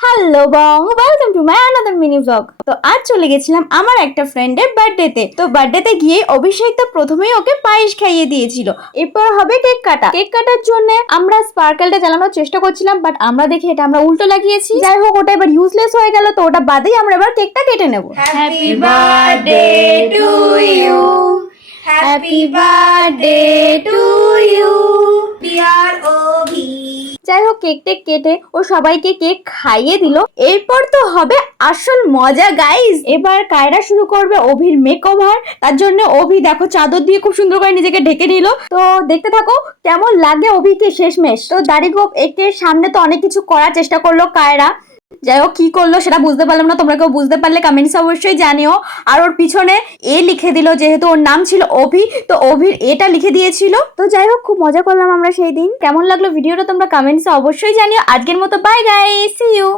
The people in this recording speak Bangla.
Hello Bong, welcome to my another mini blog. তো আজ চলে গেছিলাম আমার একটা ফ্রেন্ডের বার্থডেতে। তো বার্থডেতে গিয়ে অভিষেক তো প্রথমেই ওকে পায়েস খাইয়ে দিয়েছিল। এরপর হবে কেক কাটা। কেক কাটার জন্য আমরা স্পার্কেলটা জ্বালানোর চেষ্টা করছিলাম, বাট আমরা দেখি এটা আমরা উল্টো লাগিয়েছি। যাই হোক, ওটা এবার ইউজলেস হয়ে গেল, তো ওটা বাদেই আমরা এবার কেকটা কেটে নেব। Happy birthday to you. Happy birthday to you, dear Obi. যাই হোক, কেকটা কেটে ও সবাইকে কেক খাইয়ে দিল। এরপর তো হবে আসল মজা গাইস। এবার কায়রা শুরু করবে অভির মেকওভার। তার জন্য অভি দেখো চাদর দিয়ে খুব সুন্দর করে নিজেকে ঢেকে নিল। তো দেখতে থাকো কেমন লাগে অভিকে শেষমেশ। তো দাড়ি গোপ একে সামনে তো অনেক কিছু করার চেষ্টা করলো কায়রা। যাই হোক, কি করলো সেটা বুঝতে পারলাম না, তোমরা কেউ বুঝতে পারলে কমেন্টসে অবশ্যই জানিও। আর ওর পিছনে এ লিখে দিল, যেহেতু ওর নাম ছিল অভি, তো অভির এটা লিখে দিয়েছিল। তো যাই হোক, খুব মজা করলাম আমরা সেই দিন। কেমন লাগলো ভিডিওটা তোমরা কমেন্টসে অবশ্যই জানিও। আজকের মতো বাই গাইস, সি ইউ।